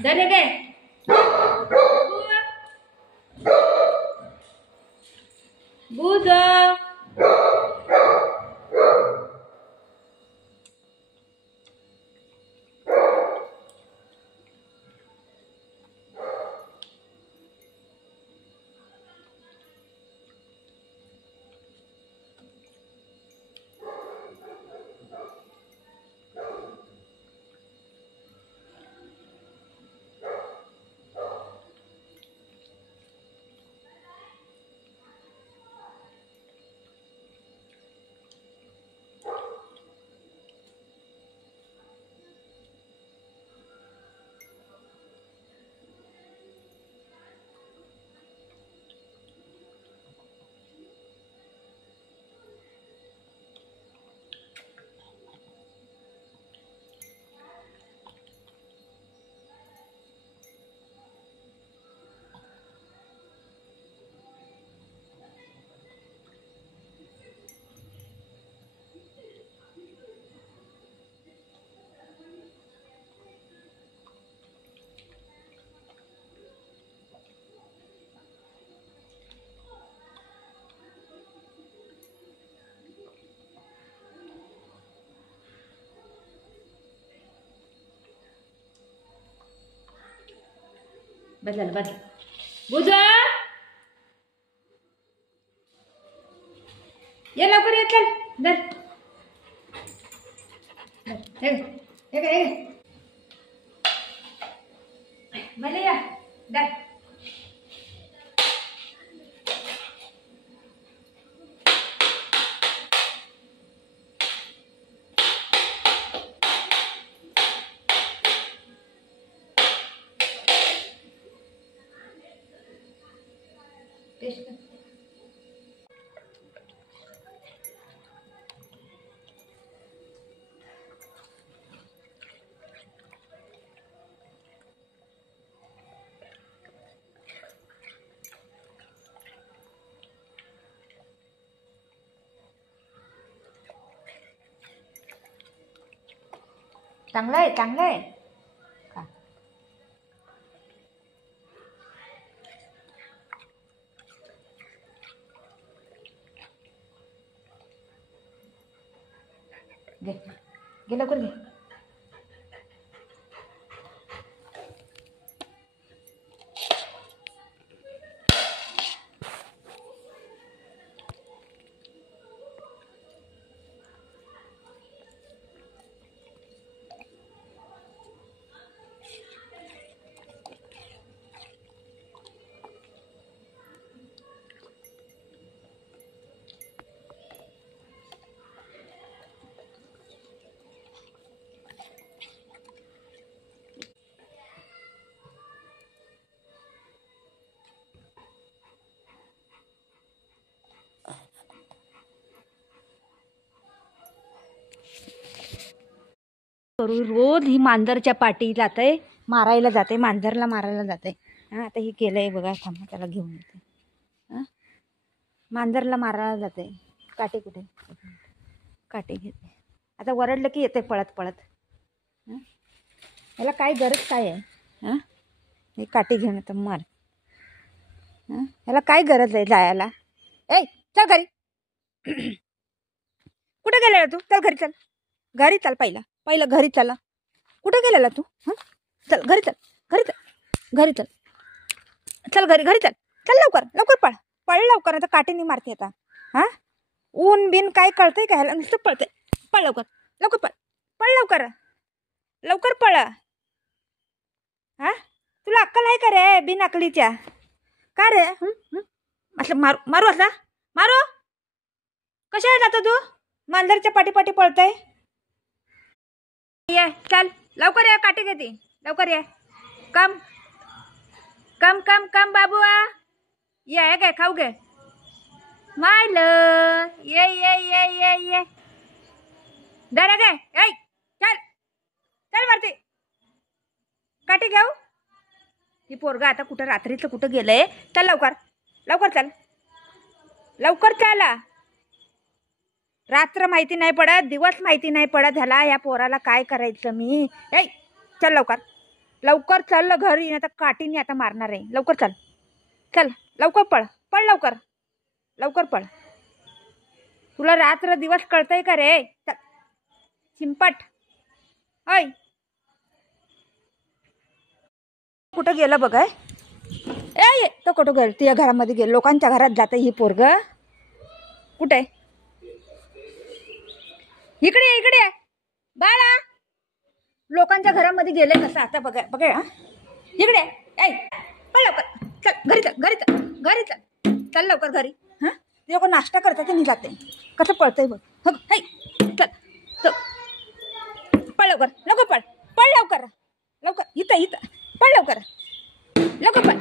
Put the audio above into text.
धरे गे बुध बदल बदल बुध ये लवकर ये चल धर भले या धर टेस्ट कर चांगलं आहे चांगलं आहे खा घे घे लवकर घे रोज ही मांजरच्या पाठी जाते मारायला जाते मांजरला मारायला जाते हां आता ही केलंय बघा थांबा त्याला घेऊन येते हां मांजरला मारायला जाते काठी कुठे काठी घेते आता वरडलं की येते पळत पळत हां याला काय गरज काय आहे हां हे काठी घेऊन येतं मार हां याला काय गरज आहे जायला ए चल घरी कुठे गेलेला तू चल घरी चल पहिलं घरी चला कुठे गेलेला तू हां चल घरी चल चल घरी चल लवकर पळ लवकर आता काठीने मारते आता हां ऊन बिन काय कळतंय का ह्याला नुसतं पळते पळ लवकर पळ हां तुला अक्कल आहे का रे बिन अकलीच्या का रे असं मारू असला मारू कशा जातो तू मांजरच्या पाठी पळतय ये चल लवकर ये काठी घेते लवकर ये कम बाबू ये काय खाऊ घे मायल ये दर गे ऐ चल वरती काठी घेऊ ही पोरगा आता कुठं रात्रीचं कुठं गेलंय चल लवकर चला रात्र माहिती नाही पडत दिवस माहिती नाही पडत ह्याला या पोराला काय करायचं मी ऐ चल लवकर लवकर चल घरी, नाही तर काठीने आता मारणार आहे. लवकर चल, चल लवकर पळ, पळ लवकर, लवकर पळ. तुला रात्र दिवस कळतंय का रे? चल चिंपट. ऐ कुठं गेलं बघ? ए तो कुठं गेलं? तुझ्या घरामध्ये गेलं, लोकांच्या घरात जातं ही पोरग. कुठे? इकडे इकडे बाळा, लोकांच्या घरामध्ये गेले कसं आता बघा बघा. इकडे ऐ पळ लवकर, चल घरी, चल घरी, चल घरी, चल चल लवकर घरी. हां ते लोक नाश्ता करतात ते मी जाते. कसं पळतंय बघ. हो ऐ चल चल पळ लवकर, लवकर पळ, पळ लवकर, लवकर इथं इथं पळ लवकर, लवकर पळ.